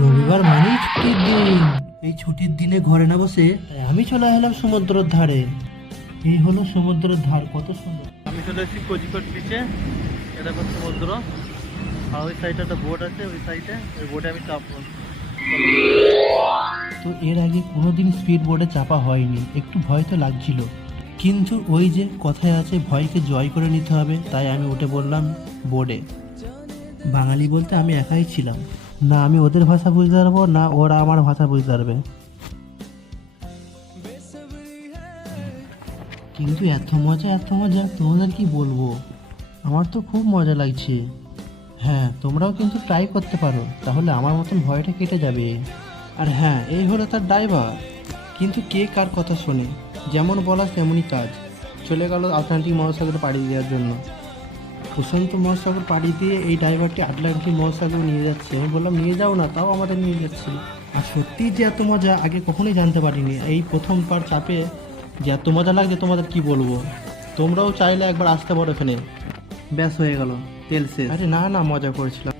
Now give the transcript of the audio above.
রবিবার মানেই ছুটির দিন। এই ছুটির দিনে ঘরে না বসে তাই আমি চলে এলাম সমুদ্রের ধারে। এই হলো সমুদ্রের ধার, কত সুন্দর। আমি চলে এসেছি কোজিকোড বিচে। এটা দেখো সমুদ্র, আর ওই সাইডে একটা বোট আছে, ওই সাইডে ওই বোটে আমি চাপবো। তো এর আগে কোনোদিন স্পিড বোর্ডে চাপা হয়নি, একটু ভয় তো লাগছিল, কিন্তু ওই যে কথায় আছে ভয়কে জয় করে নিতে হবে, তাই আমি উঠে পড়লাম বোর্ডে। বাঙালি বলতে আমি একাই ছিলাম, না আমি ওদের ভাষা বুঝতে পারবো না ওরা আমার ভাষা বুঝতে পারবে। কিন্তু এত মজা তোমাদের কি বলবো, আমার তো খুব মজা লাগছে। হ্যাঁ, তোমরাও কিন্তু ট্রাই করতে পারো, তাহলে আমার মতন ভয়টা কেটে যাবে। আর হ্যাঁ, এই হলো তার ড্রাইভার। কিন্তু কে কার কথা শোনে, যেমন বলা তেমনই কাজ। চলে গেল আটলান্টিক মহাসাগরে পাড়ি দেওয়ার জন্য। প্রশান্ত মহাসাগর পাড়ি দিয়ে এই ড্রাইভারটি আটলান্টিক মহাসাগর নিয়ে যাচ্ছে। আমি বললাম নিয়ে যাও না, তাও আমাদের নিয়ে যাচ্ছে। আর সত্যিই যে এত মজা আগে কখনোই জানতে পারিনি, এই প্রথমবার চাপে যে এত মজা লাগছে তোমাদের কি বলবো। তোমরাও চাইলে একবার আসতে পারো এখানে। ব্যাস হয়ে গেল, তেল শেষ। আরে না না, মজা করেছিলাম।